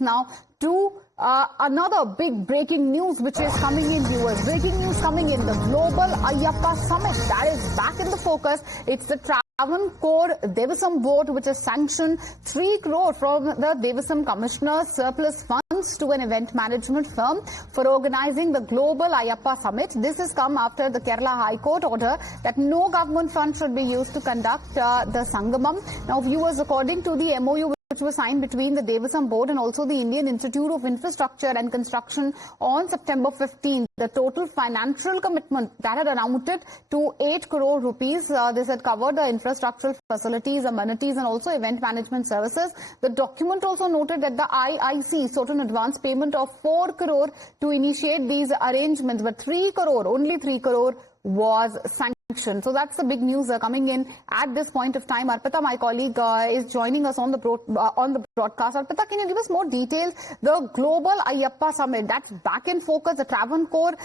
now to another big breaking news which is coming in viewers. Breaking news coming in, the Global Ayyappa Summit that is back in the focus. It's the Travancore Devasam Board which has sanctioned 3 crore from the Devasam Commissioner's surplus funds to an event management firm for organizing the Global Ayyappa Summit. This has come after the Kerala High Court order that no government fund should be used to conduct the Sangamam. Now viewers, according to the MOU which was signed between the Devasam Board and also the Indian Institute of Infrastructure and Construction on September 15. The total financial commitment that had amounted to 8 crore rupees. This had covered the infrastructural facilities, amenities and also event management services. The document also noted that the IIC sought an advance payment of 4 crore to initiate these arrangements, but 3 crore, only 3 crore was sanctioned. So that's the big news coming in at this point of time. Arpita, my colleague, is joining us on the broadcast. Arpita, can you give us more details? The Global Ayyappa Summit, that's back in focus. The Travancore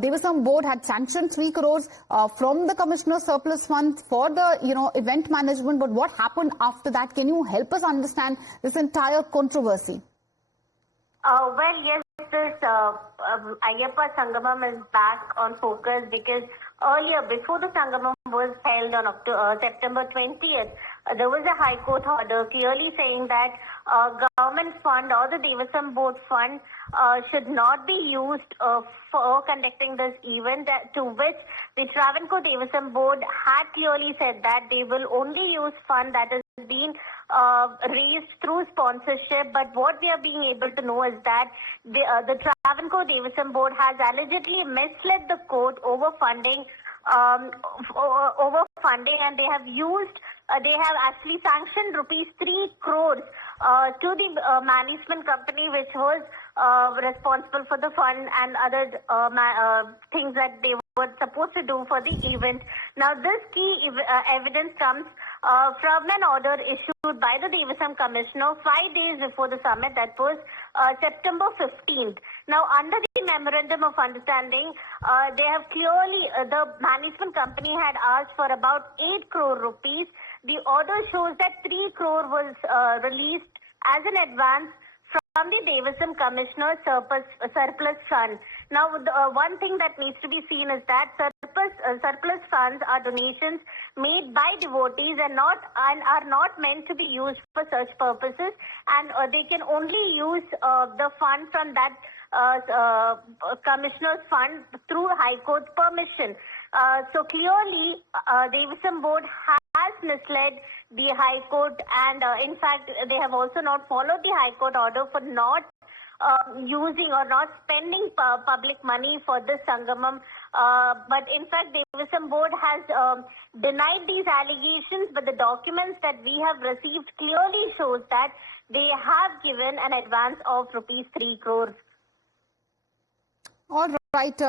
Devasam Board had sanctioned 3 crores from the Commissioner's surplus funds for the event management. But what happened after that? Can you help us understand this entire controversy? Well, yes, this Ayyappa Sangamam is back on focus because earlier, before the Sangamam was held on September 20th, there was a High Court order clearly saying that government fund or the Devasam Board fund should not be used for conducting this event, to which the Travancore Devasam Board had clearly said that they will only use fund that has been raised through sponsorship. But what we are being able to know is that the Travancore Devasam Board has allegedly misled the court over funding, and they have used, they have actually sanctioned rupees 3 crores to the management company which was responsible for the fund and other things that they were supposed to do for the event. Now, this key evidence comes from an order issued by the Devasam Commissioner 5 days before the summit, that was September 15th. Now, under the Memorandum of Understanding, they have clearly, the management company had asked for about 8 crore rupees. The order shows that 3 crore was released as an advance from the Devasam Commissioner's surplus fund. Now, one thing that needs to be seen is that surplus funds are donations made by devotees and are not meant to be used for such purposes, and they can only use the fund from that Commissioner's fund through High Court's permission. So clearly, Devasam Board has misled the High Court, and in fact, they have also not followed the High Court order for not using or not spending public money for this Sangamam. But in fact, Devasam Board has denied these allegations, but the documents that we have received clearly shows that they have given an advance of rupees 3 crores. All right.